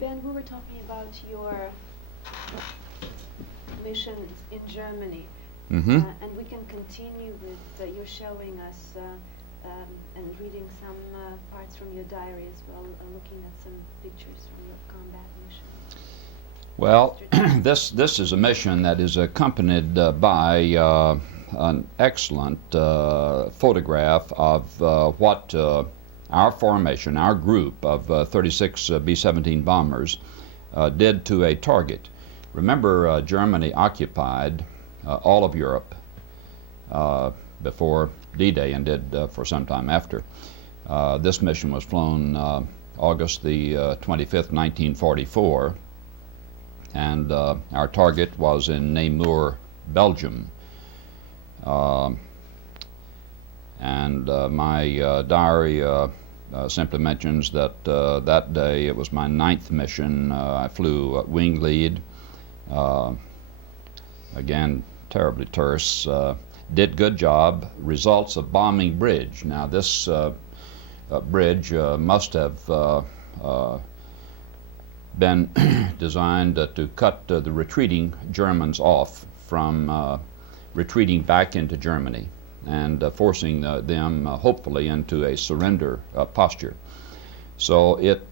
Ben, we were talking about your missions in Germany, and we can continue with you're showing us and reading some parts from your diary as well, looking at some pictures from your combat mission. Well, this is a mission that is accompanied by an excellent photograph of what our formation, our group of 36 B-17 bombers did to a target. Remember, Germany occupied all of Europe before D-Day and did for some time after. This mission was flown August the 25th, 1944, and our target was in Namur, Belgium. My diary simply mentions that that day it was my 9th mission. I flew wing lead. Again, terribly terse. Did good job. Results of bombing bridge. Now this bridge must have been designed to cut the retreating Germans off from retreating back into Germany and forcing them hopefully into a surrender posture. So it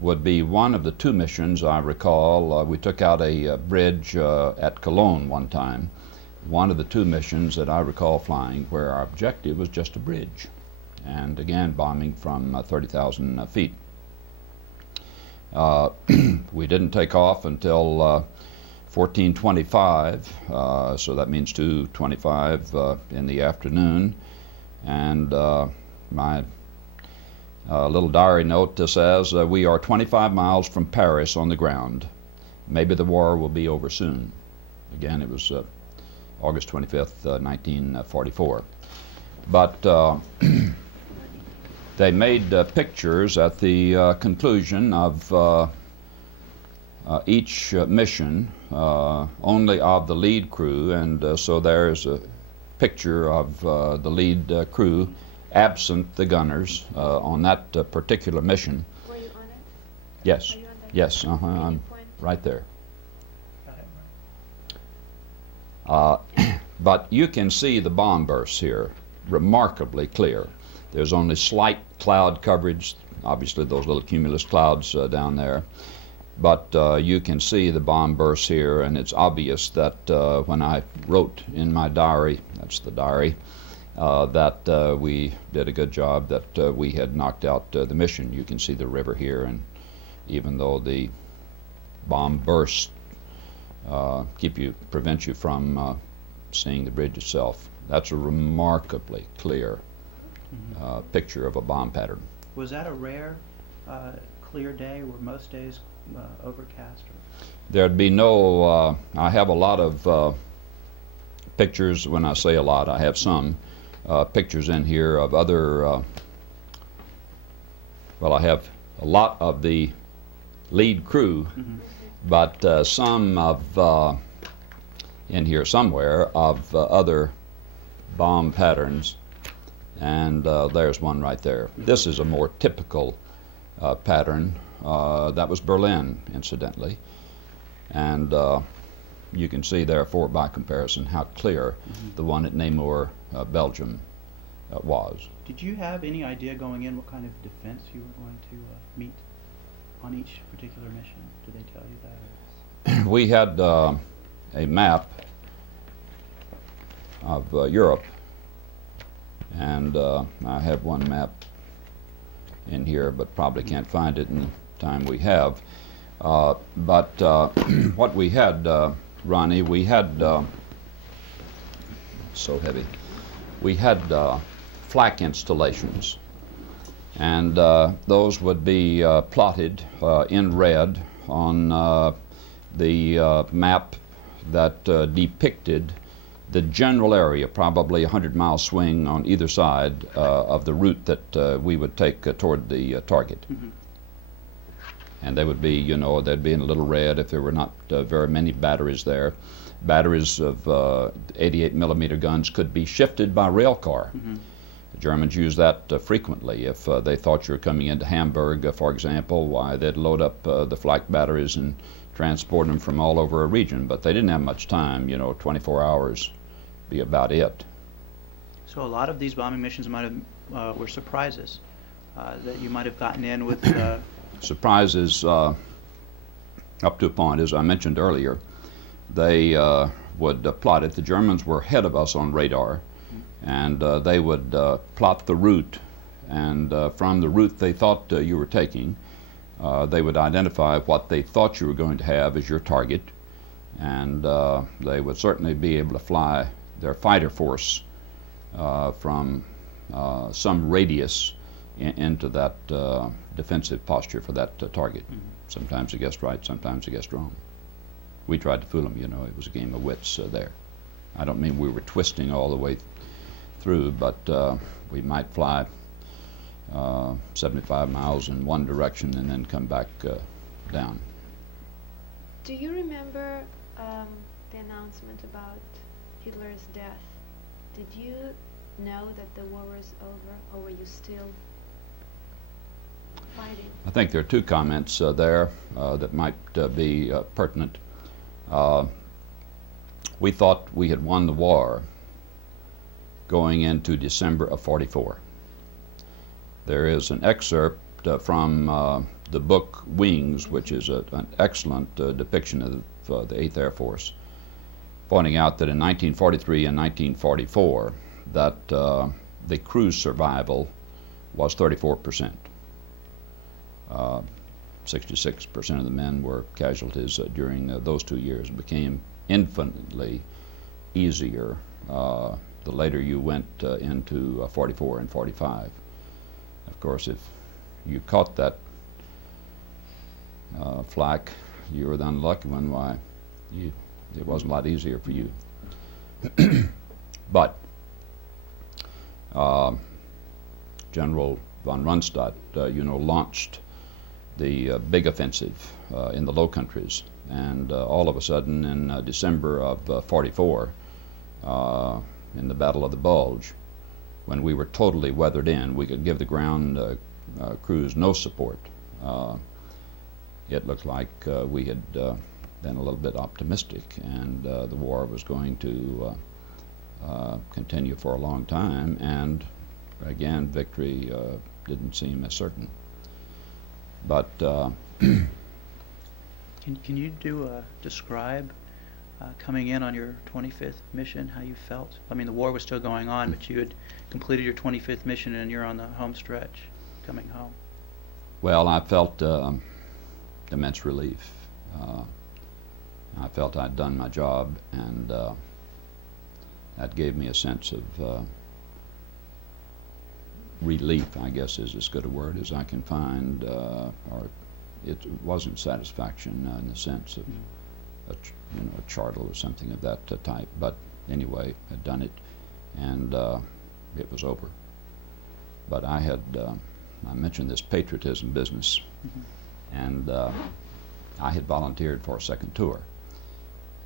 would be one of the 2 missions I recall. We took out a bridge at Cologne one time, one of the 2 missions that I recall flying where our objective was just a bridge, and again bombing from 30,000 feet. We didn't take off until 14:25, so that means 2:25 in the afternoon, and my little diary note says we are 25 miles from Paris on the ground. Maybe the war will be over soon. Again, it was August 25th, 1944. But they made pictures at the conclusion of each mission, only of the lead crew, and so there's a picture of the lead crew absent the gunners on that particular mission. Were you on it? Yes, Are you on that? yes, I'm Point? right there. But you can see the bomb bursts here, remarkably clear. There's only slight cloud coverage, obviously those little cumulus clouds down there. But you can see the bomb bursts here, and it's obvious that when I wrote in my diary, that's the diary, that we did a good job, that we had knocked out the mission. You can see the river here, and even though the bomb bursts prevent you from seeing the bridge itself, that's a remarkably clear picture of a bomb pattern. Was that a rare, clear day? Were most days overcast? Or? There'd be no, I have a lot of pictures. When I say a lot, I have some pictures in here of other, well, I have a lot of the lead crew, but some of, in here somewhere, of other bomb patterns, and there's one right there. This is a more typical pattern. That was Berlin, incidentally, and you can see therefore by comparison how clear the one at Namur, Belgium was. Did you have any idea going in what kind of defense you were going to meet on each particular mission? Did they tell you that? We had a map of Europe, and I have one map in here, but probably can't find it in the time we have. But what we had, Ronnie, we had, so heavy, we had flak installations, and those would be plotted in red on the map that depicted the general area, probably a 100-mile swing on either side of the route that we would take toward the target. And they would be, you know, they'd be in a little red if there were not very many batteries there. Batteries of 88 millimeter guns could be shifted by rail car. Germans used that frequently. If they thought you were coming into Hamburg, for example, why, they'd load up the flak batteries and transport them from all over a region. But they didn't have much time, 24 hours be about it. So a lot of these bombing missions might have were surprises that you might have gotten in with. Surprises up to a point, as I mentioned earlier. They would plot it. The Germans were ahead of us on radar, and they would plot the route, and from the route they thought you were taking, they would identify what they thought you were going to have as your target, and they would certainly be able to fly their fighter force from some radius into that defensive posture for that target. Mm-hmm. Sometimes they guessed right, sometimes they guessed wrong. We tried to fool them, it was a game of wits there. I don't mean we were twisting all the way through, but we might fly 75 miles in one direction and then come back down. Do you remember the announcement about Hitler's death? Did you know that the war was over, or were you still fighting? I think there are two comments there that might be pertinent. We thought we had won the war going into December of '44. There is an excerpt from the book Wings, which is an excellent depiction of the 8th Air Force, pointing out that in 1943 and 1944 that the crew's survival was 34%. 66% of the men were casualties during those 2 years. It became infinitely easier the later you went into 44 and 45. Of course, if you caught that flak, you were the unlucky one. Why, it wasn't a lot easier for you. But General von Rundstedt, launched the big offensive in the Low Countries, and all of a sudden in December of '44, in the Battle of the Bulge, when we were totally weathered in, we could give the ground crews no support. It looked like we had been a little bit optimistic, and the war was going to continue for a long time, and again, victory didn't seem as certain. But Can you describe coming in on your 25th mission, how you felt? I mean, the war was still going on, but you had completed your 25th mission and you're on the home stretch coming home. Well, I felt immense relief. I felt I'd done my job, and that gave me a sense of relief, I guess is as good a word as I can find, or it wasn't satisfaction in the sense of a chortle or something of that type, but anyway, I'd done it, and it was over. But I had, I mentioned this patriotism business, and I had volunteered for a second tour,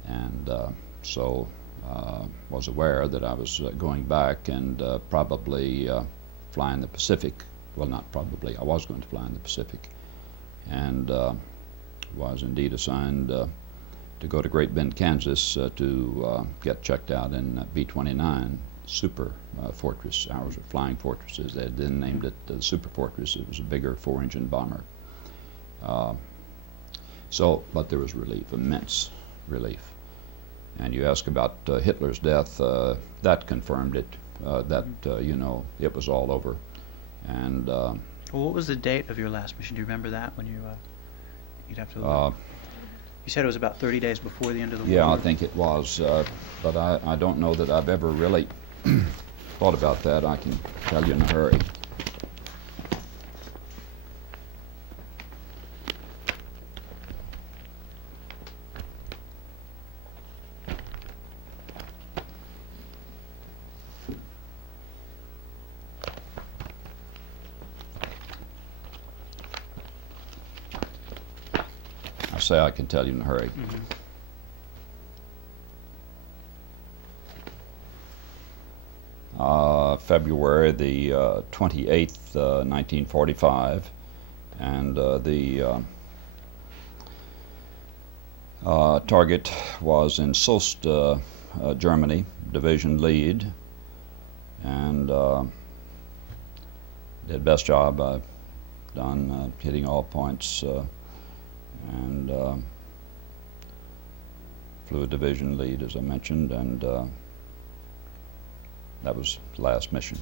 and so was aware that I was going back and probably fly in the Pacific. Well, not probably, I was going to fly in the Pacific, and was indeed assigned to go to Great Bend, Kansas to get checked out in B-29 Super Fortress. Ours were flying fortresses. They had then named it the Super Fortress. It was a bigger 4-engine bomber. But there was relief, immense relief. And you ask about Hitler's death, that confirmed it, that, it was all over. And well, what was the date of your last mission? Do you remember that when you'd have to look? You said it was about 30 days before the end of the war. Yeah, I think it was, but I don't know that I've ever really thought about that. I can tell you in a hurry. Say I can tell you in a hurry. February the 28th, 1945, and the target was in Soest, Germany, division lead, and did best job I've done, hitting all points, and flew a division lead, as I mentioned, and that was the last mission.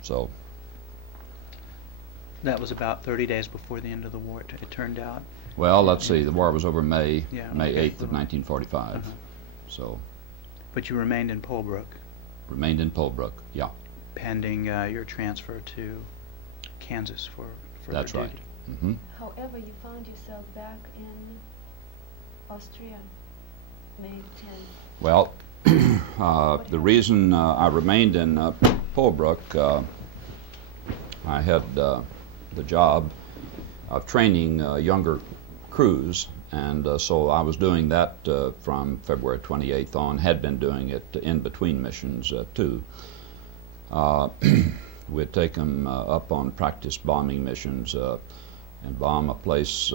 So That was about 30 days before the end of the war, it turned out. well, let's see, the war was over May Yeah, May okay. 8th of 1945. Uh-huh. So But you remained in Polbrook, remained in Polbrook. Yeah, pending your transfer to Kansas for further that's right. duty. Hmm. However, you found yourself back in Austria, May 10th. Well, the reason I remained in Polbrook, I had the job of training younger crews, and so I was doing that from February 28th on, had been doing it in between missions too. We'd take them up on practice bombing missions and bomb a place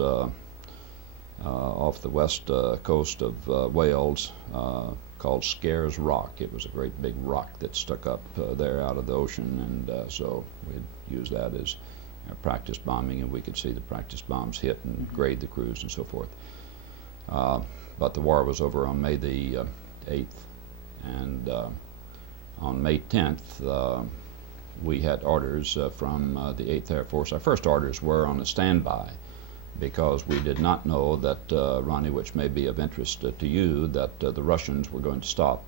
off the west coast of Wales called Scares Rock. It was a great big rock that stuck up there out of the ocean, and so we'd use that as practice bombing, and we could see the practice bombs hit and grade the crews and so forth. But the war was over on May the 8th, and on May 10th we had orders from the 8th Air Force. Our first orders were on a standby, because we did not know that, Ronnie, which may be of interest to you, that the Russians were going to stop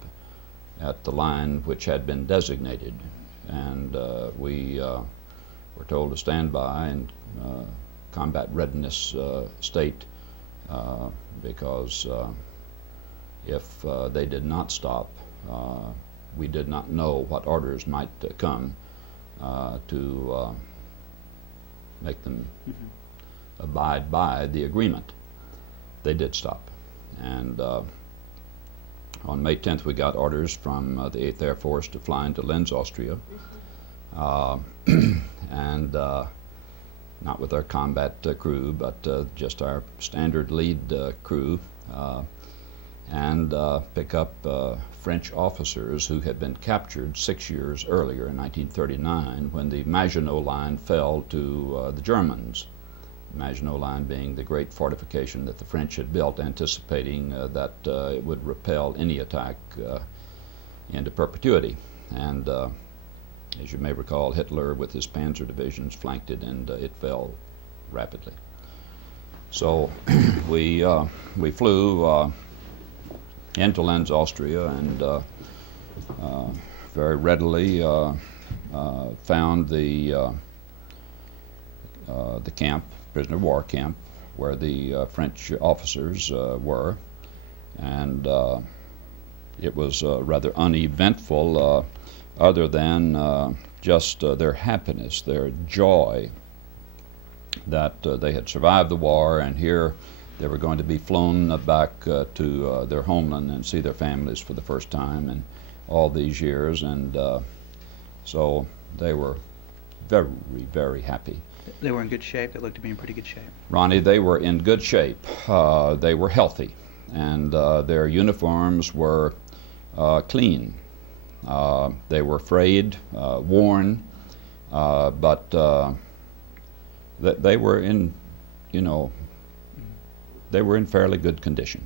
at the line which had been designated, and we were told to stand by in combat readiness state, because if they did not stop, we did not know what orders might come to make them abide by the agreement. They did stop, and on May 10th we got orders from the 8th Air Force to fly into Linz, Austria, and not with our combat crew, but just our standard lead crew, and pick up French officers who had been captured 6 years earlier in 1939 when the Maginot Line fell to the Germans. Maginot Line being the great fortification that the French had built, anticipating that it would repel any attack into perpetuity. And as you may recall, Hitler with his panzer divisions flanked it, and it fell rapidly. So we flew into Linz, Austria, and very readily found the camp, prisoner of war camp, where the French officers were, and it was rather uneventful, other than just their happiness, their joy that they had survived the war, and here they were going to be flown back to their homeland and see their families for the first time in all these years, and so they were very, very happy. They were in good shape. They looked to be in pretty good shape. Ronnie, they were in good shape. They were healthy, and their uniforms were clean. They were frayed, worn, but they were in, they were in fairly good condition.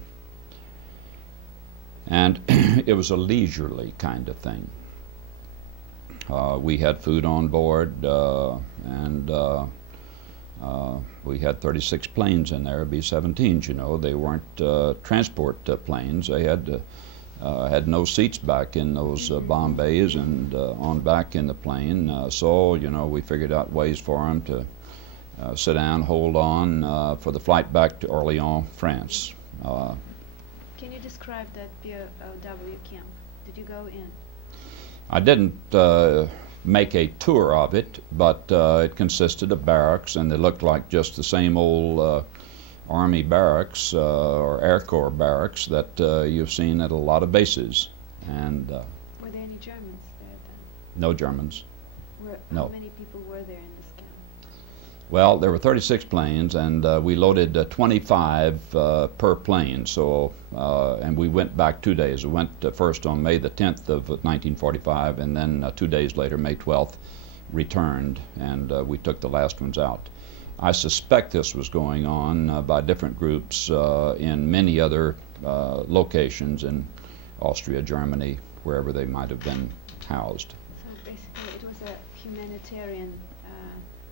And it was a leisurely kind of thing. We had food on board, and we had 36 planes in there, B-17s, They weren't transport planes. They had no seats back in those bomb bays and on back in the plane. So, we figured out ways for them to sit down, hold on for the flight back to Orléans, France. Can you describe that BOW camp? Did you go in? I didn't make a tour of it, but it consisted of barracks, and they looked like just the same old Army barracks or Air Corps barracks that you've seen at a lot of bases. And Were there any Germans there then? no Germans. No. How many people were there in this camp? Well, there were 36 planes, and we loaded 25 per plane. So, and we went back 2 days. We went first on May the 10th of 1945, and then 2 days later, May 12th, returned, and we took the last ones out. I suspect this was going on by different groups in many other locations in Austria, Germany, wherever they might have been housed. So basically, it was a humanitarian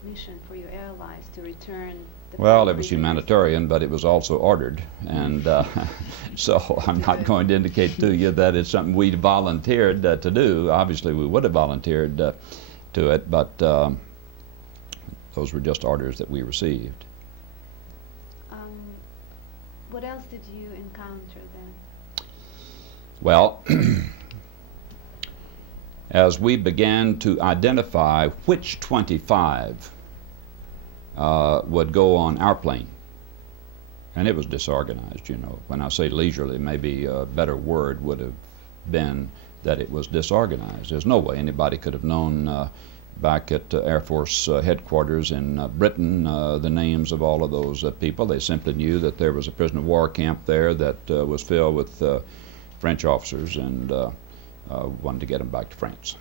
mission for your allies to return the Well, foreign it was prisoners. humanitarian, but it was also ordered, and so I'm not going to indicate to you that it's something we volunteered to do. Obviously, we would have volunteered to it, but those were just orders that we received. What else did you encounter then? Well, as we began to identify which 25 would go on our plane, and it was disorganized, you know. When I say leisurely, maybe a better word would have been that it was disorganized. There's no way anybody could have known back at Air Force headquarters in Britain the names of all of those people. They simply knew that there was a prisoner of war camp there that was filled with French officers, and wanted to get them back to France.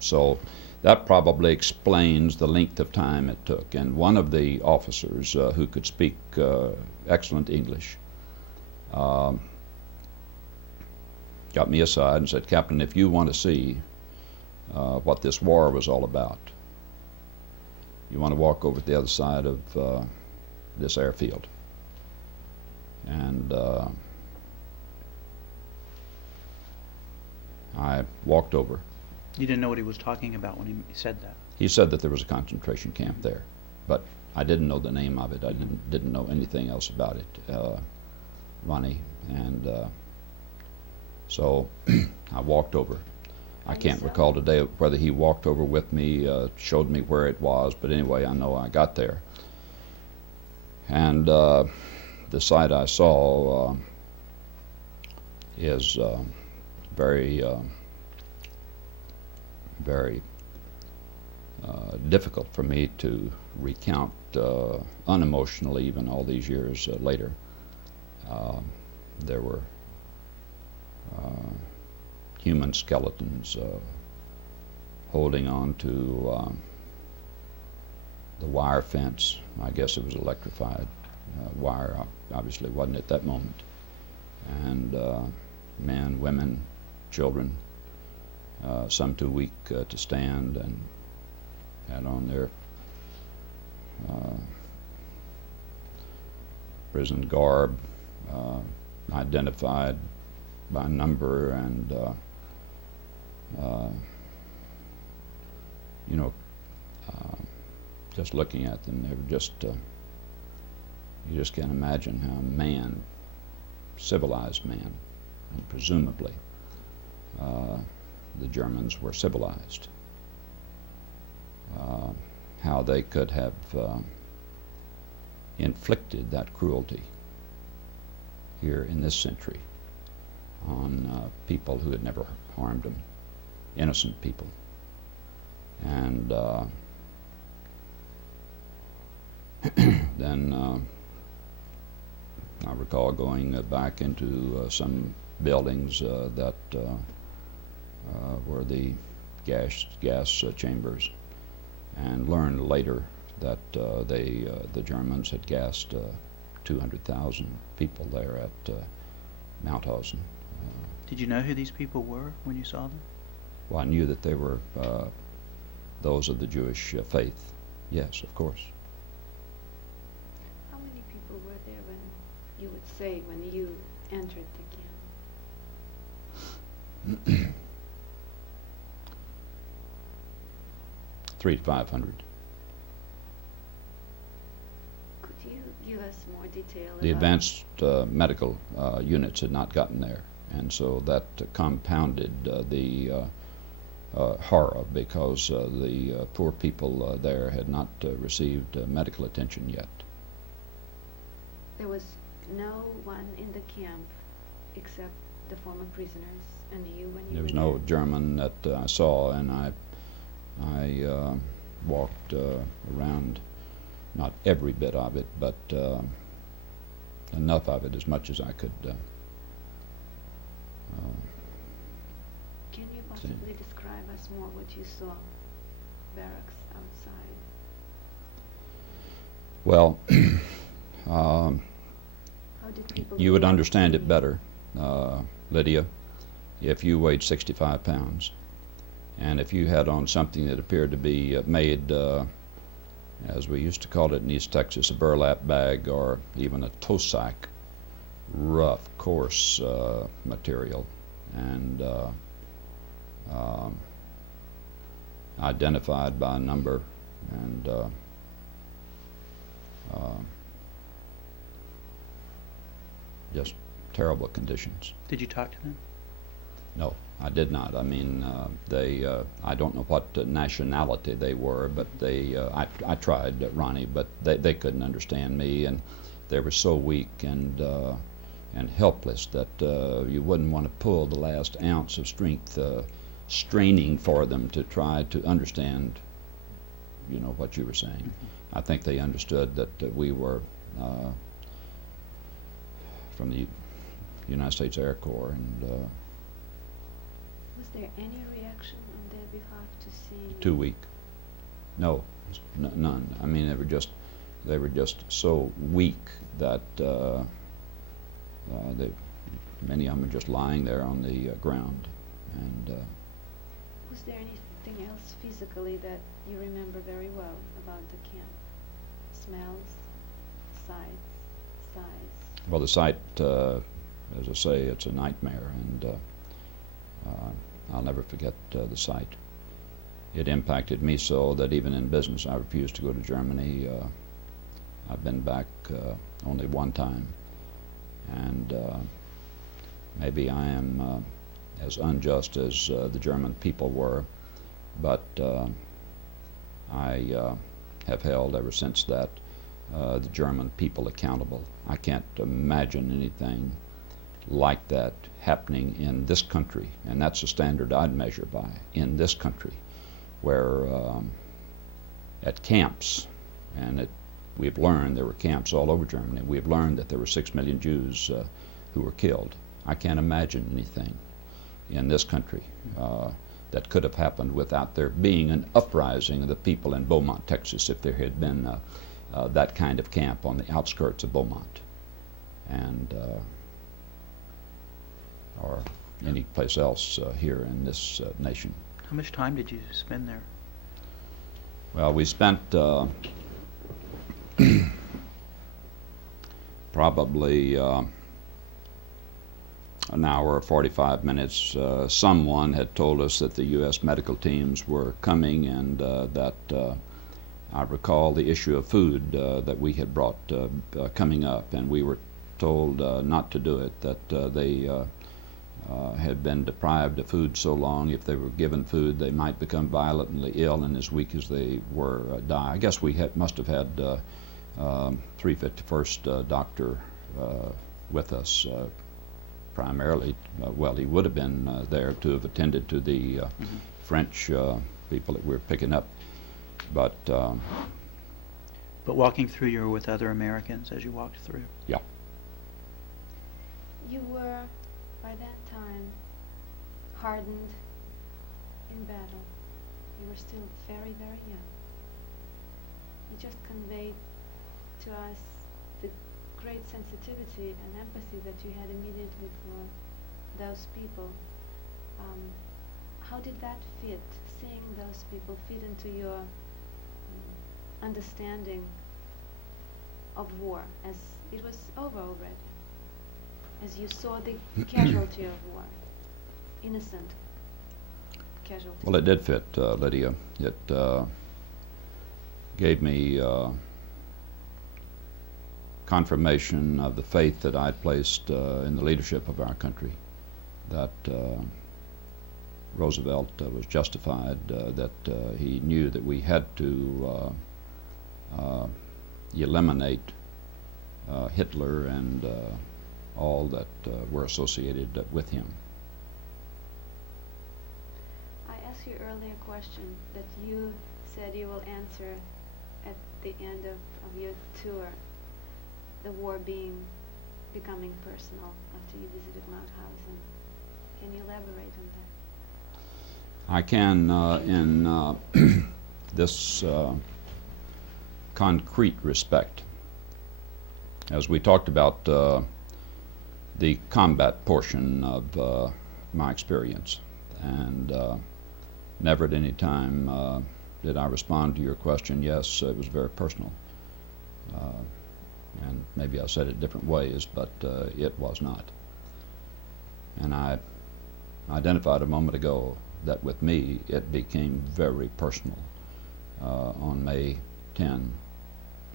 So that probably explains the length of time it took. And one of the officers who could speak excellent English got me aside and said, "Captain, if you want to see what this war was all about, you want to walk over to the other side of this airfield." And I walked over. You didn't know what he was talking about when he said that? He said that there was a concentration camp there, but I didn't know the name of it. I didn't know anything else about it, Ronnie. And so I walked over. I can't recall today whether he walked over with me, showed me where it was, but anyway, I know I got there. And the sight I saw is very, very difficult for me to recount unemotionally, even all these years later. There were human skeletons holding on to the wire fence. I guess it was electrified wire, obviously wasn't at that moment. And men, women, children, some too weak to stand, and had on their prison garb, identified by number, and you know, just looking at them, they were just, you just can't imagine how man, civilized man, and presumably the Germans were civilized, how they could have inflicted that cruelty here in this century on people who had never harmed them, innocent people. And then I recall going back into some buildings that were the gas chambers, and learned later that the Germans had gassed 200,000 people there at Mauthausen. Did you know who these people were when you saw them? Well, I knew that they were those of the Jewish faith. Yes, of course. How many people were there when you would say when you entered the camp? 300 to 500. Could you give us more detail The about advanced medical units had not gotten there, and so that compounded the horror, because the poor people there had not received medical attention yet. There was no one in the camp except the former prisoners and you when you There was were no there? German that I saw, and I I walked around, not every bit of it, but enough of it, as much as I could. Can you possibly describe us more what you saw? Barracks outside. Well, How did people you would react understand to it you? better, Lydia, if you weighed 65 pounds, and if you had on something that appeared to be made, as we used to call it in East Texas, a burlap bag or even a tow sack, rough, coarse material, and identified by a number, and just terrible conditions. Did you talk to them? No, I did not. I mean, I don't know what nationality they were, but I tried, Ronnie, but they couldn't understand me, and they were so weak and helpless that you wouldn't want to pull the last ounce of strength, straining for them to try to understand, what you were saying. Mm-hmm. I think they understood that we were from the United States Air Corps, and Was there any reaction on their behalf to seeing? too weak. No, none. I mean, they were just so weak that many of them were just lying there on the ground, and Was there anything else physically that you remember very well about the camp? Smells, sights, size? well, the sight, as I say, it's a nightmare, and I'll never forget the sight. It impacted me so that even in business I refused to go to Germany. I've been back only one time, and maybe I am as unjust as the German people were, but I have held ever since that the German people accountable. I can't imagine anything like that happening in this country, and that's the standard I'd measure by, in this country, where at camps, and we've learned there were camps all over Germany, we've learned that there were 6 million Jews who were killed. I can't imagine anything in this country that could have happened without there being an uprising of the people in Beaumont, Texas, if there had been that kind of camp on the outskirts of Beaumont, and or any place else here in this nation. How much time did you spend there? Well, we spent probably an hour or 45 minutes. Someone had told us that the U.S. medical teams were coming, and that I recall the issue of food that we had brought coming up, and we were told not to do it, that they had been deprived of food so long, if they were given food, they might become violently ill, and as weak as they were, die. I guess we must have had 351st Doctor with us primarily. Well, he would have been there to have attended to the French people that we were picking up. But walking through, you were with other Americans as you walked through. Yeah. You were, by that time, hardened in battle. You were still very, very young. You just conveyed to us the great sensitivity and empathy that you had immediately for those people. How did that fit, seeing those people fit into your understanding of war, as it was over already, as you saw the casualty of war, innocent casualty? Well, it did fit, Lydia. It gave me confirmation of the faith that I'd placed in the leadership of our country, that Roosevelt was justified, that he knew that we had to eliminate Hitler and all that were associated with him. I asked to your earlier question that you said you will answer at the end of your tour, the war becoming personal after you visited Mauthausen. Can you elaborate on that? I can in this concrete respect. As we talked about the combat portion of my experience, and never at any time did I respond to your question, yes, it was very personal. And maybe I said it different ways, but it was not. And I identified a moment ago that with me it became very personal on May 10,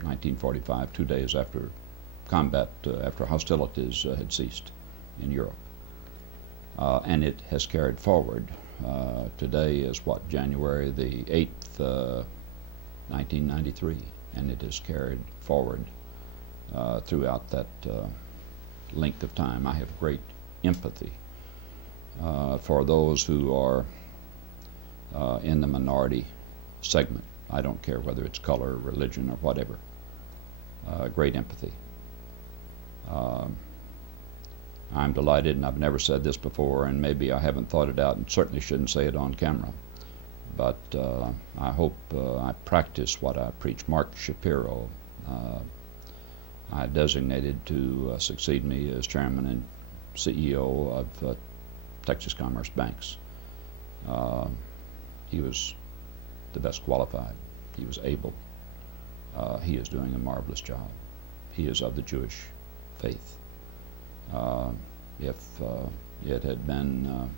1945, 2 days after combat, after hostilities had ceased in Europe. And it has carried forward. Today is what, January the 8th, 1993, and it has carried forward throughout that length of time. I have great empathy for those who are in the minority segment. I don't care whether it's color, religion, or whatever. Great empathy. I'm delighted, and I've never said this before, and maybe I haven't thought it out, and certainly shouldn't say it on camera, but I hope I practice what I preach. Mark Shapiro, I designated to succeed me as chairman and CEO of Texas Commerce Banks. He was the best qualified. He was able. He is doing a marvelous job. He is of the Jewish faith. If it had been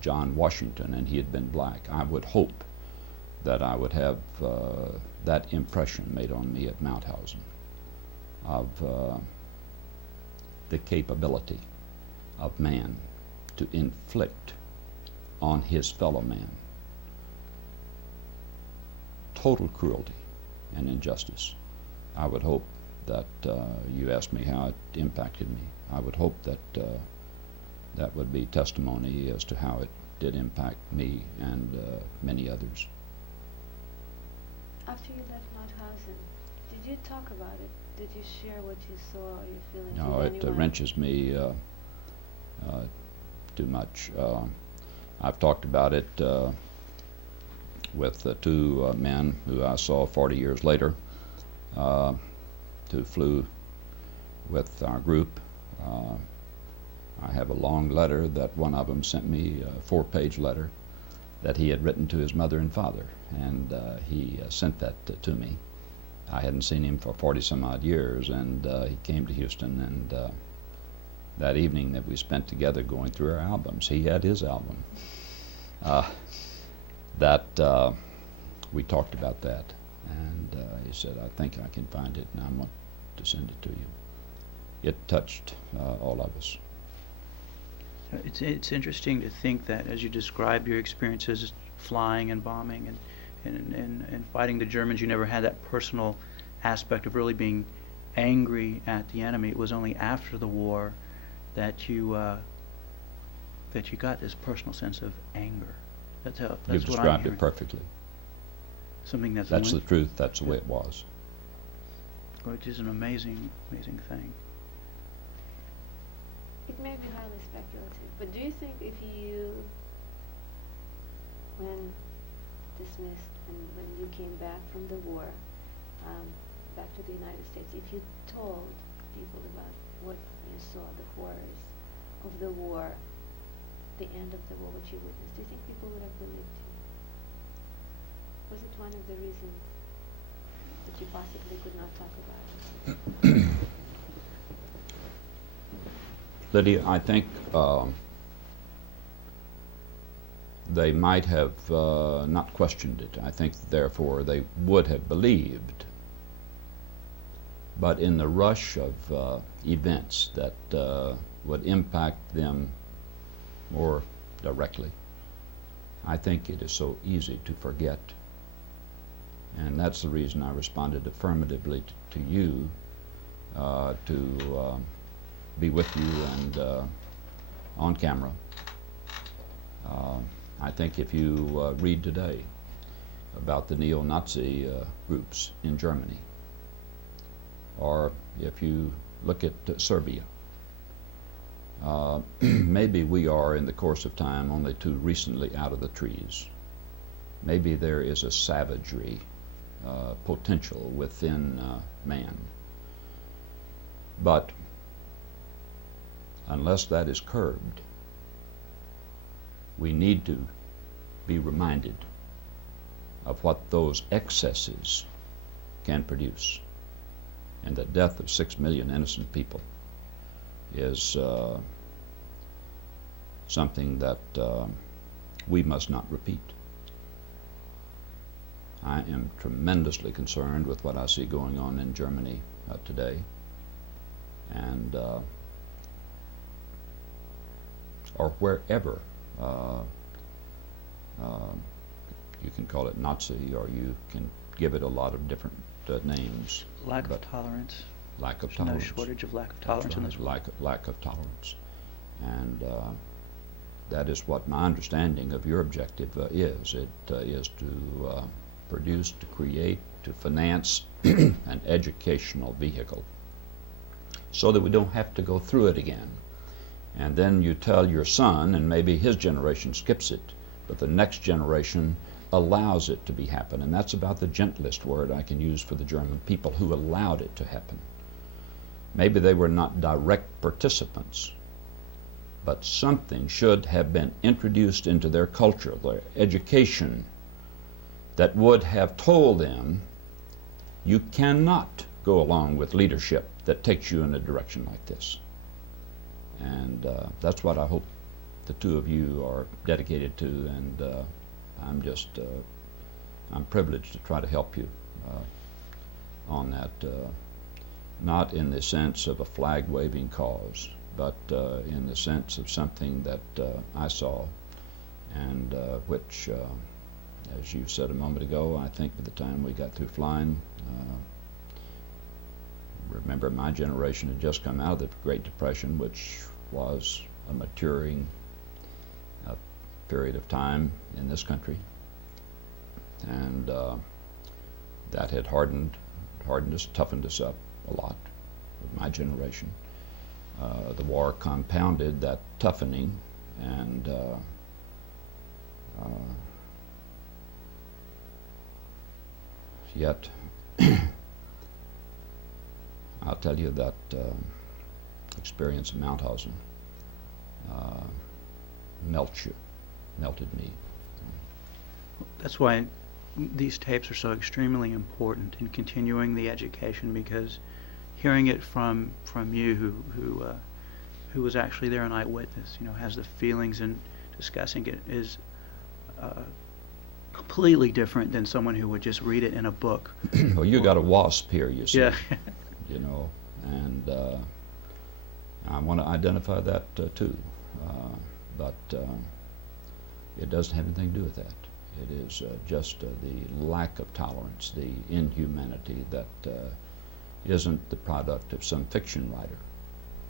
John Washington and he had been black, I would hope that I would have that impression made on me at Mauthausen of the capability of man to inflict on his fellow man total cruelty and injustice. I would hope that you asked me how it impacted me. I would hope that that would be testimony as to how it did impact me and many others. After you left Mauthausen, did you talk about it? Did you share what you saw or your feelings No, with it anyone? wrenches me too much. I've talked about it with two men who I saw 40 years later, who flew with our group. I have a long letter that one of them sent me, a 4-page letter that he had written to his mother and father, and he sent that to me. I hadn't seen him for 40 some odd years, and he came to Houston, and that evening that we spent together going through our albums, he had his album. We talked about that, and he said, I think I can find it, and I want to send it to you. It touched all of us. It's interesting to think that as you describe your experiences flying and bombing and fighting the Germans, you never had that personal aspect of really being angry at the enemy. It was only after the war that you got this personal sense of anger. That's You've what I'm described hearing. it perfectly. Something that's That's the truth. That's the way it was. which is an amazing thing. It may be highly speculative, but do you think if you, when dismissed and when you came back from the war, back to the United States, if you told people about what you saw, the horrors of the war, the end of the war, what you witnessed, do you think people would have believed you? Was it one of the reasons that you possibly could not talk about it? Lydia, I think they might have not questioned it. I think, therefore, they would have believed. But in the rush of events that would impact them more directly, I think it is so easy to forget. And that's the reason I responded affirmatively to you, to be with you and on camera, I think if you read today about the neo-Nazi groups in Germany, or if you look at Serbia, maybe we are in the course of time only too recently out of the trees. Maybe there is a savagery potential within man. But unless that is curbed, we need to be reminded of what those excesses can produce. And the death of 6 million innocent people is something that we must not repeat. I am tremendously concerned with what I see going on in Germany today, and or wherever. You can call it Nazi, or you can give it a lot of different names. Lack of tolerance. Lack of There's tolerance. no shortage of lack of tolerance in this world. Lack of tolerance. And that is what my understanding of your objective is. It is to produce, to create, to finance an educational vehicle so that we don't have to go through it again. And then you tell your son, and maybe his generation skips it, but the next generation allows it to be happen. And that's about the gentlest word I can use for the German people who allowed it to happen. Maybe they were not direct participants, but something should have been introduced into their culture, their education, that would have told them, you cannot go along with leadership that takes you in a direction like this. And that's what I hope the two of you are dedicated to, and I'm privileged to try to help you on that, not in the sense of a flag-waving cause, but in the sense of something that I saw, and which, as you said a moment ago, I think by the time we got through flying, remember my generation had just come out of the Great Depression, which was a maturing period of time in this country, and that had hardened us, toughened us up a lot with my generation. The war compounded that toughening, and yet I'll tell you that experience in Mauthausen melted me. That's why these tapes are so extremely important in continuing the education, because hearing it from you, who was actually there, an eyewitness, has the feelings, and discussing it is completely different than someone who would just read it in a book. Well, you got a wasp here, you see. Yeah. And I want to identify that too, but it doesn't have anything to do with that. It is just the lack of tolerance, the inhumanity that isn't the product of some fiction writer.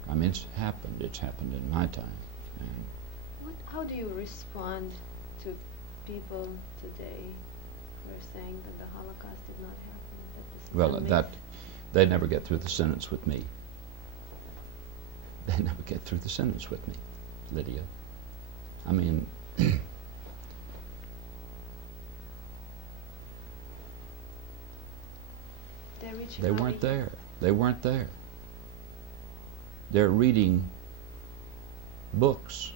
I mean, it's happened in my time. And How do you respond to people today who are saying that the Holocaust did not happen? That this is well, a myth? that they never get through the sentence with me. They never get through the sentence with me, Lydia. I mean, they weren't there. They weren't there. They're reading books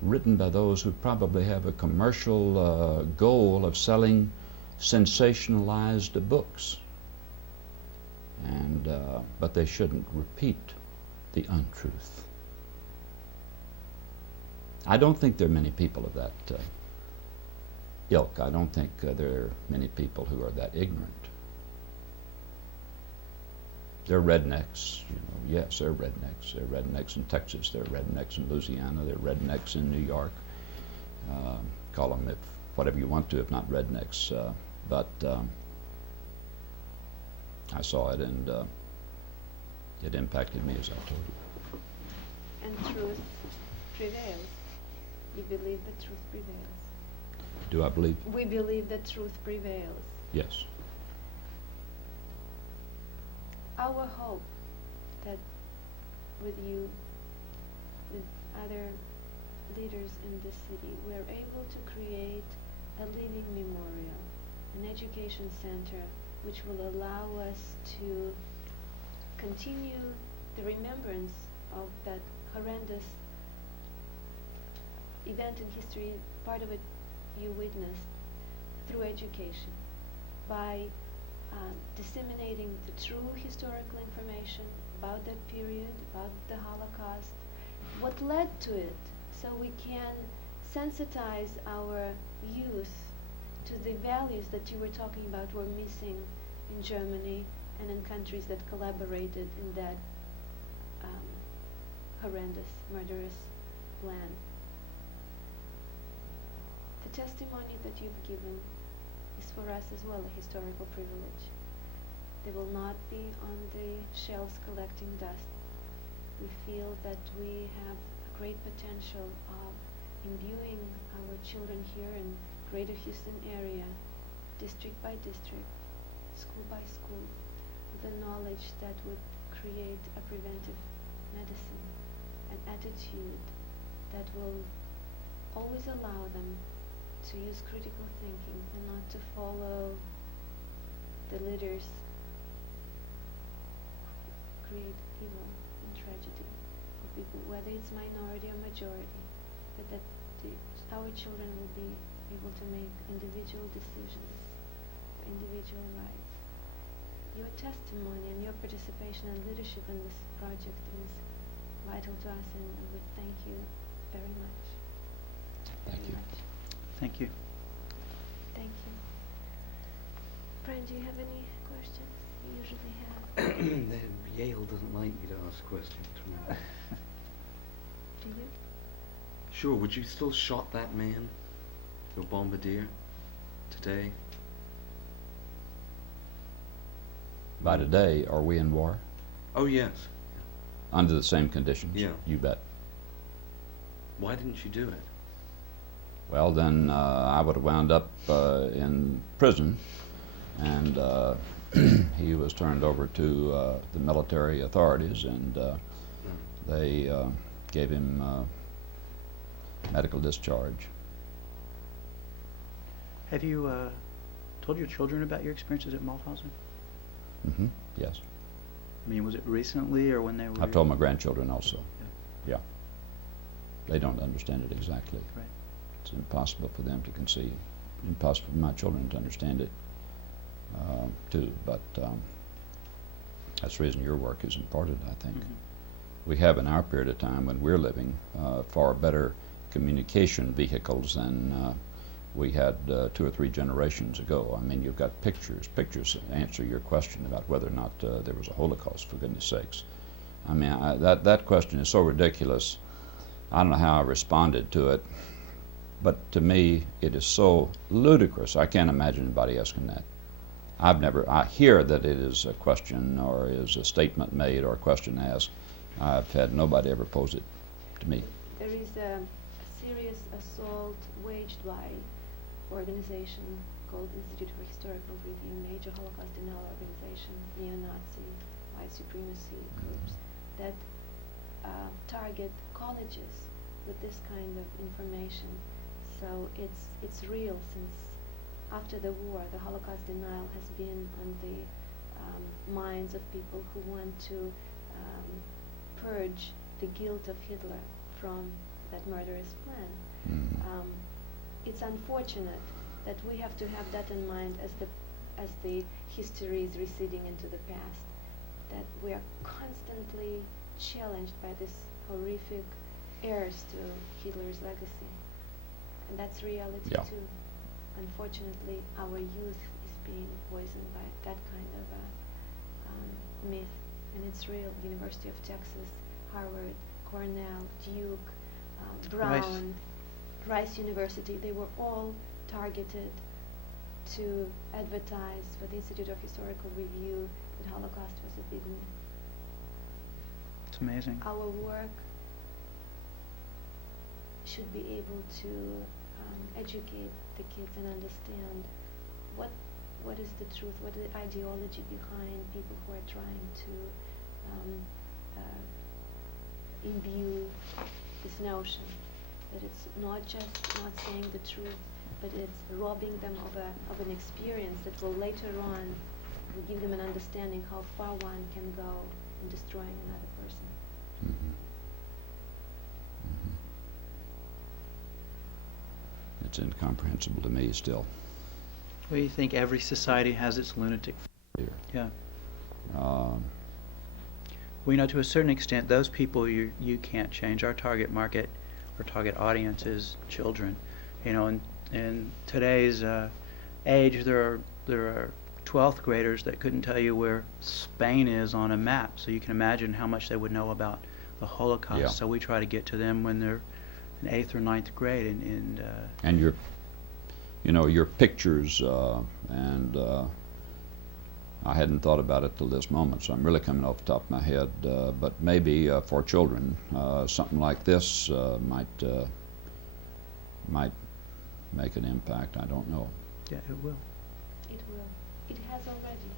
written by those who probably have a commercial goal of selling sensationalized books. And but they shouldn't repeat the untruth. I don't think there are many people of that ilk. I don't think there are many people who are that ignorant. They're rednecks, yes, they're rednecks. They're rednecks in Texas, they're rednecks in Louisiana, they're rednecks in New York. Call them whatever you want to, if not rednecks. But I saw it, and it impacted me, as I told you. And truth prevails. You believe that truth prevails. Do I believe? We believe that truth prevails. Yes. Our hope that with you, with other leaders in the city, we're able to create a living memorial, an education center which will allow us to continue the remembrance of that horrendous event in history, part of it you witnessed, through education, by disseminating the true historical information about that period, about the Holocaust, what led to it, so we can sensitize our youth to the values that you were talking about were missing in Germany and in countries that collaborated in that horrendous, murderous plan. The testimony that you've given is for us as well a historical privilege. They will not be on the shelves collecting dust. We feel that we have a great potential of imbuing our children here in Greater Houston area, district by district, school by school, with a knowledge that would create a preventive medicine, an attitude that will always allow them to use critical thinking and not to follow the leaders who create evil and tragedy for people, whether it's minority or majority, but that our children will be able to make individual decisions, individual rights. Your testimony and your participation and leadership in this project is vital to us, and we thank you very much. Thank you. Much. Thank you. Thank you. Brian, do you have any questions? You usually have. Yale doesn't like me to ask questions. Do you? Sure, would you still shot that man, your bombardier, today? By today, are we in war? Oh, yes. Under the same conditions? Yeah. You bet. Why didn't you do it? Well, then I would have wound up in prison, and he was turned over to the military authorities, and they gave him medical discharge. Have you told your children about your experiences at Mauthausen? Mm-hmm. Yes. I mean, was it recently or when they were? I've told my grandchildren also. Yeah. They don't understand it exactly. Right. It's impossible for them to conceive. Impossible for my children to understand it too. But that's the reason your work is important, I think. Mm-hmm. We have in our period of time when we're living far better communication vehicles than we had 2 or 3 generations ago. I mean, you've got pictures. Pictures answer your question about whether or not there was a Holocaust, for goodness sakes. I mean, that question is so ridiculous. I don't know how I responded to it, but to me, it is so ludicrous. I can't imagine anybody asking that. I hear that it is a question or is a statement made or a question asked. I've had nobody ever pose it to me. There is a serious assault waged by organization called Institute for Historical Review, major Holocaust denial organization, neo-Nazi, white supremacy groups that target colleges with this kind of information. So it's real, since after the war, the Holocaust denial has been on the minds of people who want to purge the guilt of Hitler from that murderous plan. Mm-hmm. It's unfortunate that we have to have that in mind as the history is receding into the past, that we are constantly challenged by this horrific heirs to Hitler's legacy. And that's reality too. Unfortunately, our youth is being poisoned by that kind of myth, and it's real. University of Texas, Harvard, Cornell, Duke, Brown, Rice University, they were all targeted to advertise for the Institute of Historical Review that Holocaust was a big myth. It's amazing. Our work should be able to educate the kids and understand what is the truth, what is the ideology behind people who are trying to imbue this notion that it's not just not saying the truth, but it's robbing them of an experience that will later on give them an understanding how far one can go in destroying another person. Mhm. Mhm. It's incomprehensible to me still. Well, you think every society has its lunatic. Here. Yeah. Um, Well, to a certain extent, those people you can't change. Our target market, our target audience is children. In today's age, there are 12th graders that couldn't tell you where Spain is on a map. So you can imagine how much they would know about the Holocaust. Yeah. So we try to get to them when they're in 8th or 9th grade. and your pictures, and I hadn't thought about it till this moment, so I'm really coming off the top of my head. But maybe for children, something like this might make an impact. I don't know. Yeah, it will. It will. It has already.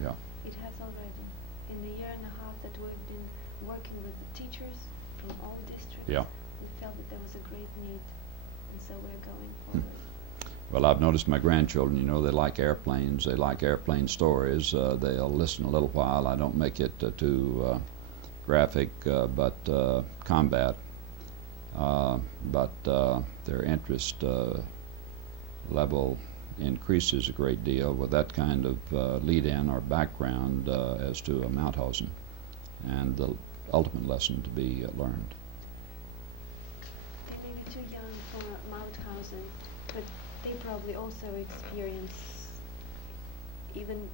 Yeah. It has already. In the year and a half that we've been working with the teachers from all districts, Yeah. we felt that there was a great need, and so we're going forward. Well, I've noticed my grandchildren, they like airplanes. They like airplane stories. They'll listen a little while. I don't make it too graphic, but combat. But their interest level increases a great deal with that kind of lead-in or background as to a Mauthausen and the ultimate lesson to be learned. They may be too young for Mauthausen, but they probably also experience, even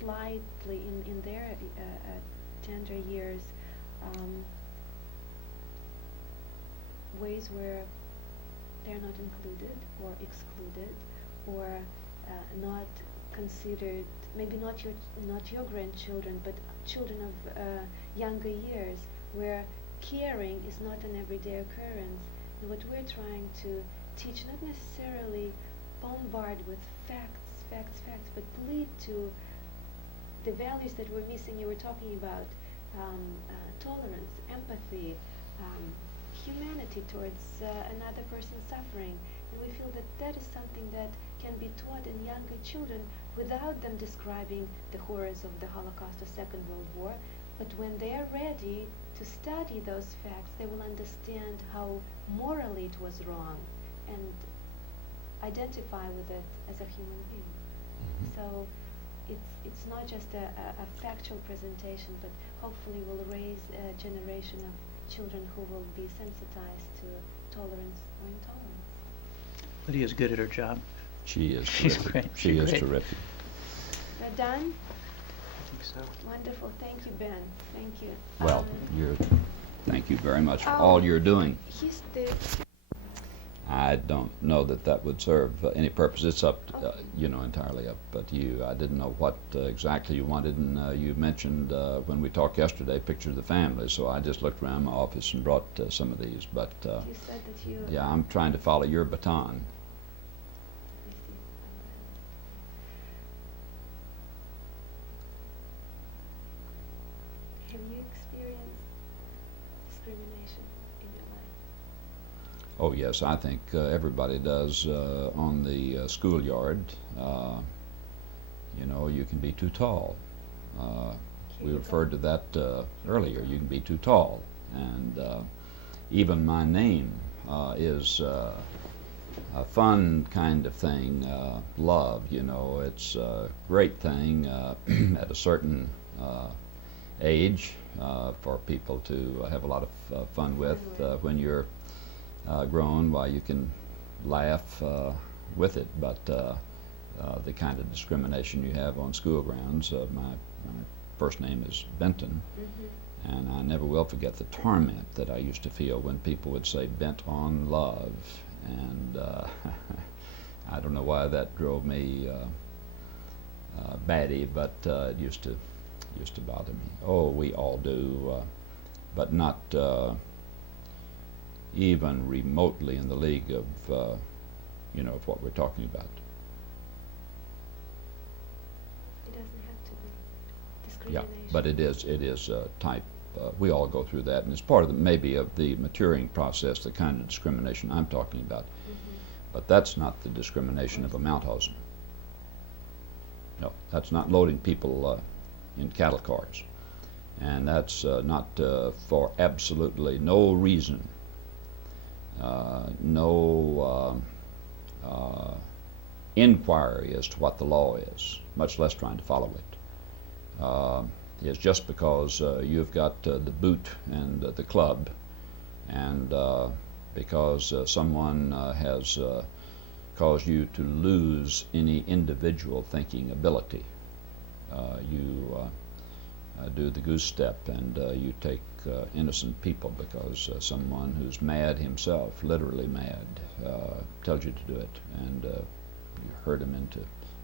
slightly in their tender years, ways where they're not included or excluded or not considered, maybe not your grandchildren, but children of younger years, where caring is not an everyday occurrence. And what we're trying to teach, not necessarily bombard with facts, but lead to the values that we're missing. You were talking about tolerance, empathy, humanity towards another person's suffering. And we feel that that is something that can be taught in younger children without them describing the horrors of the Holocaust or Second World War. But when they are ready to study those facts, they will understand how morally it was wrong and identify with it as a human being. So it's not just a factual presentation, but hopefully will raise a generation of children who will be sensitized to tolerance or intolerance. Lydia's good at her job. She is She's terrific. great. She She's is great. terrific. We're done? I think so. Wonderful. Thank you, Ben. Thank you. Well, thank you very much for Oh. all you're doing. He's the I don't know that would serve any purpose. It's up, Okay. entirely up to you. I didn't know what exactly you wanted, and you mentioned when we talked yesterday pictures of the family, so I just looked around my office and brought some of these. But you said that you yeah, I'm trying to follow your baton. I see. Have you experienced discrimination in your life? Oh yes, I think everybody does on the schoolyard. You can be too tall. We referred to that earlier. You can be too tall, and even my name is a fun kind of thing. Love, it's a great thing at a certain age for people to have a lot of fun with. When you're grown, why you can laugh with it, but the kind of discrimination you have on school grounds. My first name is Benton, and I never will forget the torment that I used to feel when people would say bent on love, and I don't know why that drove me batty, but it used to bother me. Oh, we all do, but not even remotely in the league of, of what we're talking about. It doesn't have to be Yeah, discrimination. but it is type. We all go through that, and it's part of maybe of the maturing process, the kind of discrimination I'm talking about. But that's not the discrimination of a Mauthausen. No, that's not loading people in cattle cars. And that's not for absolutely no reason, no inquiry as to what the law is, much less trying to follow it. It's just because you've got the boot and the club, and because someone has caused you to lose any individual thinking ability. You do the goose step, and you take innocent people because someone who's mad himself, literally mad, tells you to do it, and you herd them into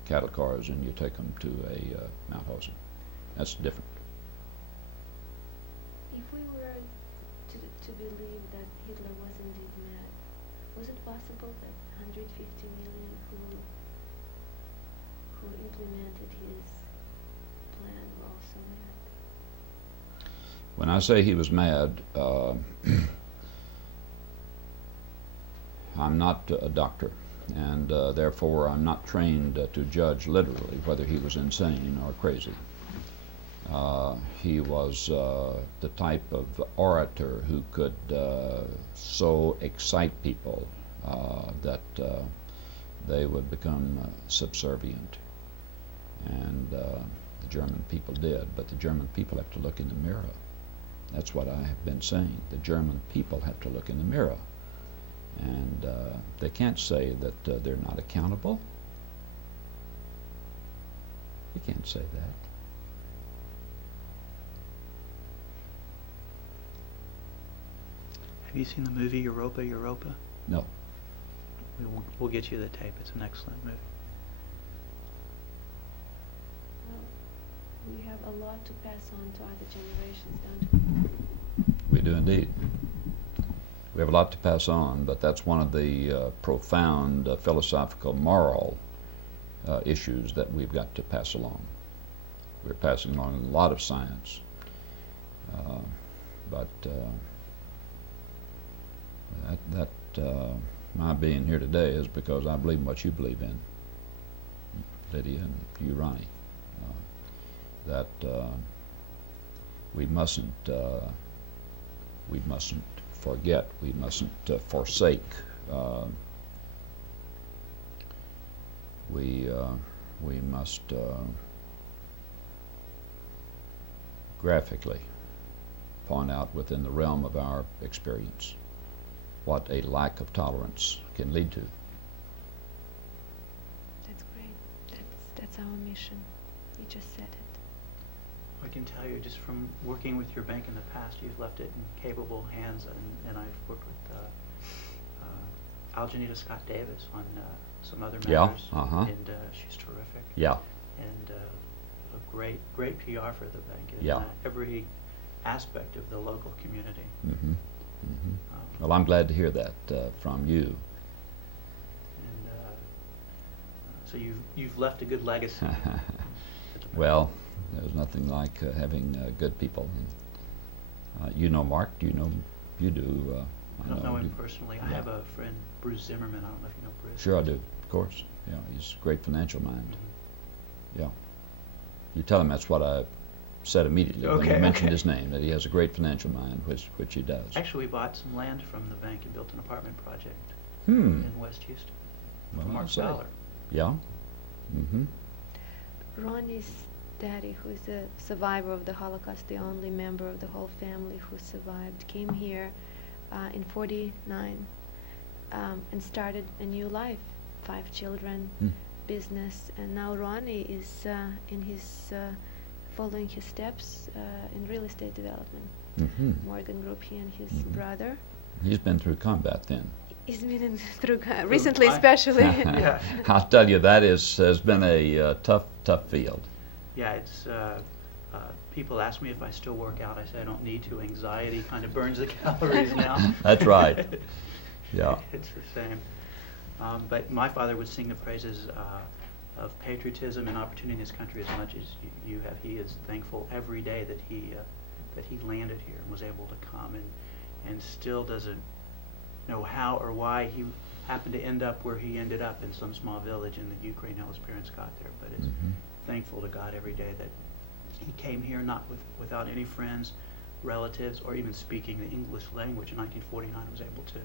cattle cars and you take them to a Mauthausen. That's different. If we were to believe that Hitler was indeed mad, was it possible that 150 million who implemented his plan were also mad? When I say he was mad, I'm not a doctor, and therefore I'm not trained to judge literally whether he was insane or crazy. He was the type of orator who could so excite people that they would become subservient. And the German people did, but the German people have to look in the mirror. That's what I have been saying. The German people have to look in the mirror. And they can't say that they're not accountable. They can't say that. Have you seen the movie Europa, Europa? No. We'll get you the tape. It's an excellent movie. Well, we have a lot to pass on to other generations, don't we? We do indeed. We have a lot to pass on, but that's one of the profound philosophical, moral issues that we've got to pass along. We're passing along a lot of science, but my being here today is because I believe in what you believe in, Lydia, and you, Ronnie, that we mustn't forget, we mustn't forsake. We must graphically point out within the realm of our experience what a lack of tolerance can lead to. That's great. That's our mission. You just said it. I can tell you just from working with your bank in the past, you've left it in capable hands, and I've worked with Aljanita Scott Davis on some other matters, and she's terrific. Yeah. And a great PR for the bank in Yeah. every aspect of the local community. Mm-hmm. Mm-hmm. Well, I'm glad to hear that from you. And so you've left a good legacy. Well, there's nothing like having good people. You know Mark. Do you know? You do. I don't know him you, personally. yeah. I have a friend, Bruce Zimmerman. I don't know if you know Bruce. Sure I do. Of course. Yeah, he's a great financial mind. Mm-hmm. Yeah. You tell him that's what I said immediately when you mentioned his name, that he has a great financial mind, which he does. Actually, we bought some land from the bank and built an apartment project Hmm. in West Houston. Well, From I'll Mark say. Fowler. Yeah. Mm-hmm. Ronnie's daddy, who is a survivor of the Holocaust, the only member of the whole family who survived, came here in '49 and started a new life. 5 children, business, and now Ronnie is in his following his steps in real estate development. Mm-hmm. Morgan Group, he and his Mhm. brother. He's been through combat then. He's been through recently, especially. Yeah. I'll tell you, that has been a tough field. Yeah, it's people ask me if I still work out. I say I don't need to. Anxiety kind of burns the calories now. That's right. Yeah. It's the same. But my father would sing the praises of patriotism and opportunity in this country as much as you have. He is thankful every day that he landed here and was able to come, and still doesn't know how or why he happened to end up where he ended up in some small village in the Ukraine, how his parents got there, but is thankful to God every day that he came here not without any friends, relatives, or even speaking the English language. In 1949 was able to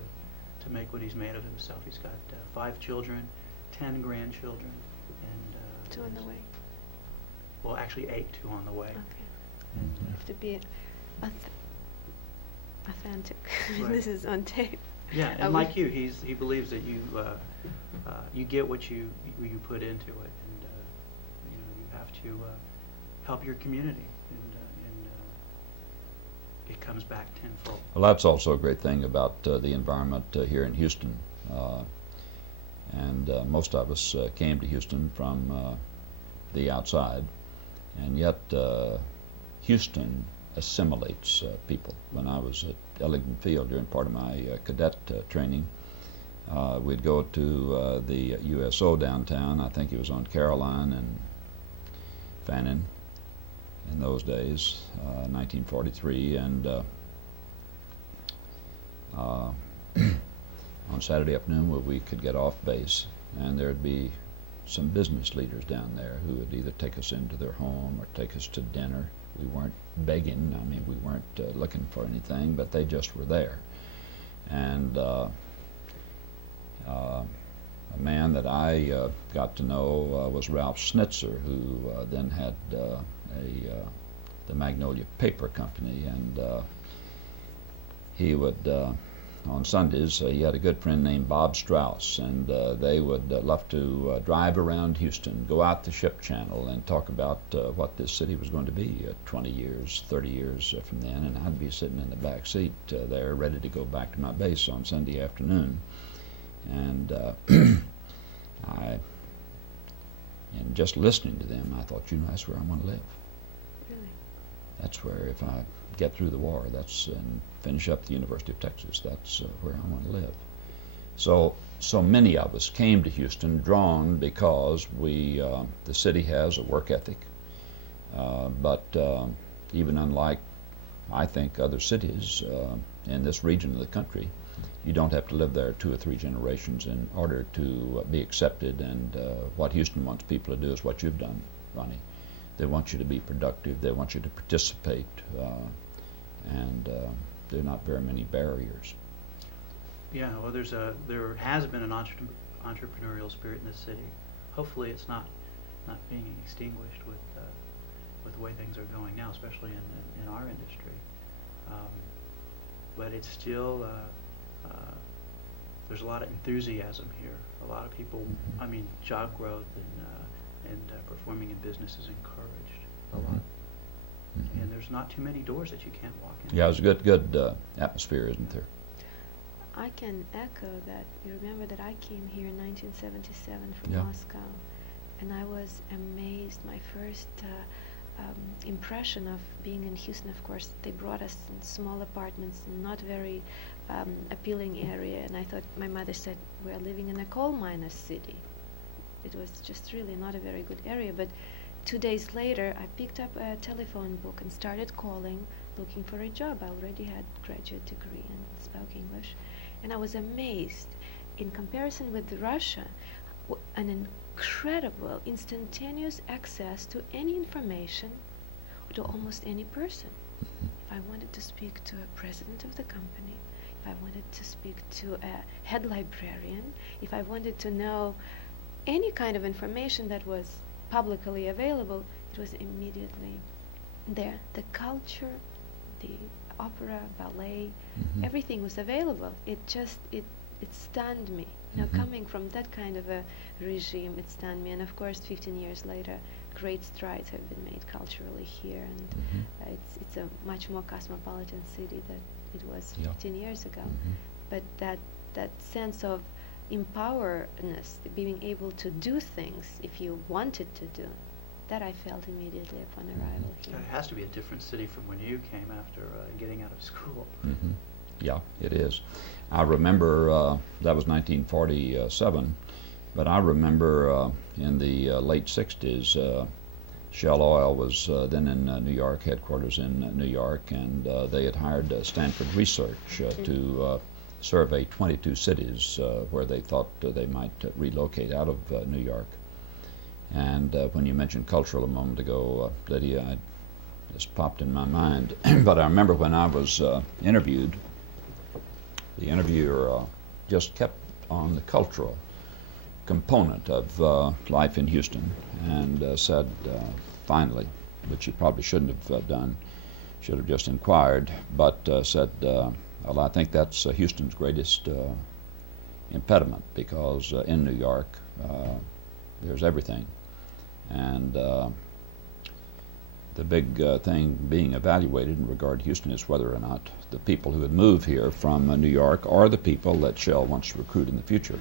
make what he's made of himself. He's got 5 children, 10 grandchildren, and 2 on the way. well, actually 8, 2 on the way. Okay. You have to be authentic. Right. This is on tape. Yeah, and like you, he believes that you get what you put into it, and you have to help your community, and it comes back tenfold. Well, that's also a great thing about the environment here in Houston. And most of us came to Houston from the outside, and yet Houston assimilates people. When I was at Ellington Field during part of my cadet training, we'd go to the USO downtown. I think it was on Caroline and Fannin in those days, 1943, and on Saturday afternoon we could get off base, and there'd be some business leaders down there who would either take us into their home or take us to dinner. We weren't begging, I mean, we weren't looking for anything, but they just were there. And a man that I got to know was Ralph Schnitzer, who then had the Magnolia Paper Company, and he would, on Sundays, he had a good friend named Bob Strauss, and they would love to drive around Houston, go out the ship channel, and talk about what this city was going to be 20 years, 30 years from then, and I'd be sitting in the back seat there, ready to go back to my base on Sunday afternoon. And and just listening to them, I thought, that's where I want to live. Really? That's where, if I get through the war, and finish up the University of Texas, that's where I want to live. So many of us came to Houston drawn because the city has a work ethic, but even unlike, I think, other cities in this region of the country, you don't have to live there 2 or 3 generations in order to be accepted, and what Houston wants people to do is what you've done, Ronnie. They want you to be productive, they want you to participate, and there are not very many barriers. Yeah, well, there has been an entrepreneurial spirit in this city. Hopefully it's not being extinguished with the way things are going now, especially in our industry. But it's still, there's a lot of enthusiasm here. A lot of people, I mean, job growth and performing in business is encouraged a lot. And there's not too many doors that you can't walk in. Yeah, it's a good atmosphere, isn't there? I can echo that. You remember that I came here in 1977 from Yeah. Moscow, and I was amazed. My first impression of being in Houston, of course, they brought us in small apartments, not very appealing area, and I thought, my mother said, we're living in a coal miner's city. It was just really not a very good area, but 2 days later, I picked up a telephone book and started calling, looking for a job. I already had graduate degree and spoke English, and I was amazed. In comparison with Russia, an incredible, instantaneous access to any information, to almost any person. If I wanted to speak to a president of the company, if I wanted to speak to a head librarian, if I wanted to know any kind of information that was publicly available, it was immediately there. The culture, the opera, ballet, everything was available. It stunned me. Now, coming from that kind of a regime, it stunned me. And of course, 15 years later, great strides have been made culturally here, and it's a much more cosmopolitan city than it was 15 years ago. But that sense of empowerness, being able to do things if you wanted to do, that I felt immediately upon arrival here. It has to be a different city from when you came after getting out of school. Hmm. Yeah, it is. I remember that was 1947, but I remember in the late 60s, Shell Oil was then in New York, headquarters in New York, and they had hired Stanford Research to survey 22 cities where they thought they might relocate out of New York. And when you mentioned cultural a moment ago, Lydia, it just popped in my mind. But I remember when I was interviewed, the interviewer just kept on the cultural component of life in Houston and said, finally, which he probably shouldn't have done, should have just inquired, but said, well, I think that's Houston's greatest impediment, because in New York there's everything. And the big thing being evaluated in regard to Houston is whether or not the people who would move here from New York are the people that Shell wants to recruit in the future.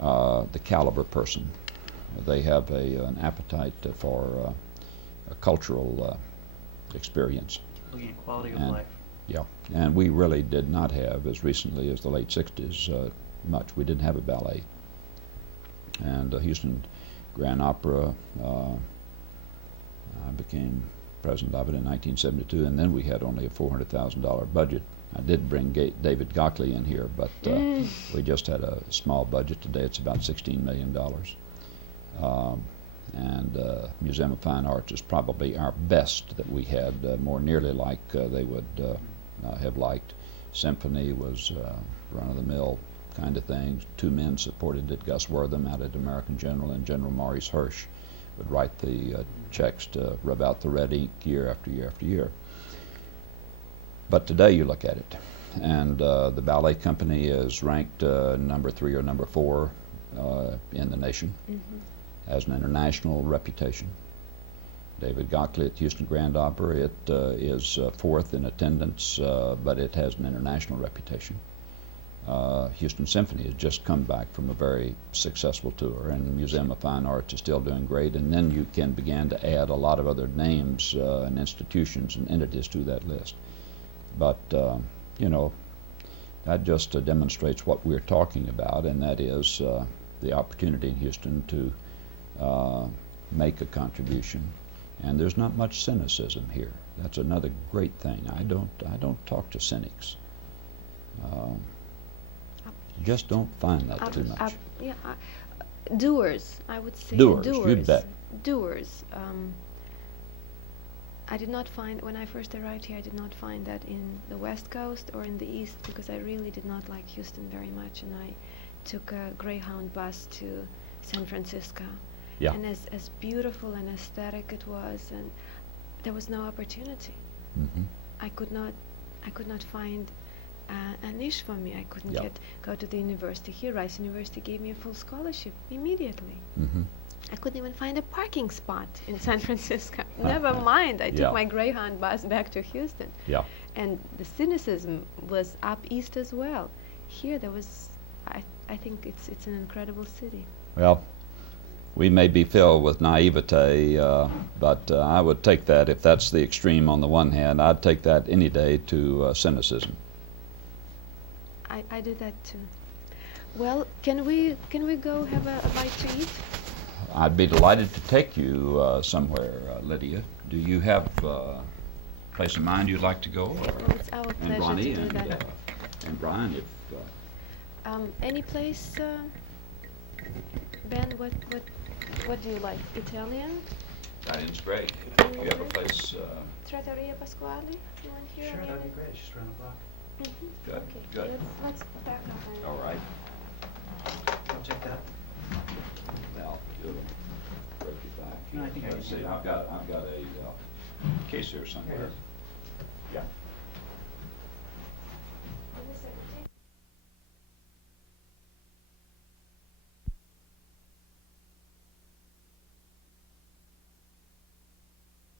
The caliber person. They have an appetite for a cultural experience. Looking at quality of And- life. Yeah, and we really did not have, as recently as the late 60s, much. We didn't have a ballet. And Houston Grand Opera, I became president of it in 1972, and then we had only a $400,000 budget. I did bring David Gockley in here, but we just had a small budget. Today it's about $16 million. And Museum of Fine Arts is probably our best that we had, more nearly like they would have liked. Symphony was run-of-the-mill kind of thing. Two men supported it, Gus Wortham out at American General and General Maurice Hirsch would write the checks to rub out the red ink year after year after year. But today you look at it, and the ballet company is ranked number 3 or number 4 in the nation, has an international reputation. David Gockley at Houston Grand Opera, it is 4th in attendance, but it has an international reputation. Houston Symphony has just come back from a very successful tour, and the Museum of Fine Arts is still doing great, and then you can begin to add a lot of other names and institutions and entities to that list. But, you know, that just demonstrates what we're talking about, and that is the opportunity in Houston to make a contribution. And there's not much cynicism here. That's another great thing. I don't talk to cynics. Just don't find that too much. Yeah, doers, I would say. Doers, you bet. Doers. I did not find, when I first arrived here, I did not find that in the West Coast or in the East, because I really did not like Houston very much, and I took a Greyhound bus to San Francisco. Yeah. And as beautiful and aesthetic it was, and there was no opportunity. Mm-hmm. I could not find a niche for me. I couldn't Yeah. go to the university here. Rice University gave me a full scholarship immediately. Mm-hmm. I couldn't even find a parking spot in San Francisco. Never mind, I took Yeah. my Greyhound bus back to Houston. Yeah. And the cynicism was up east as well. Here there was, I think it's an incredible city. Well, we may be filled with naivete, but I would take that, if that's the extreme on the one hand, I'd take that any day to cynicism. I do that too. Well, can we go have a bite to eat? I'd be delighted to take you somewhere, Lydia. Do you have a place in mind you'd like to go? Well, it's our And pleasure Ronnie to do that. and Brian, if Any place, Ben? What do you like? Italian? Italian's great. If you have a place, Trattoria Pasquale? You want here? Sure, on the that'd be other- great. It's just around the block. Mhm. Good, Okay. good. Let's back up. and- all right. I'll check that. Now, you'll break it back. No, I think I Let's can see, do it. I've got a case here somewhere. Here it is. Yeah.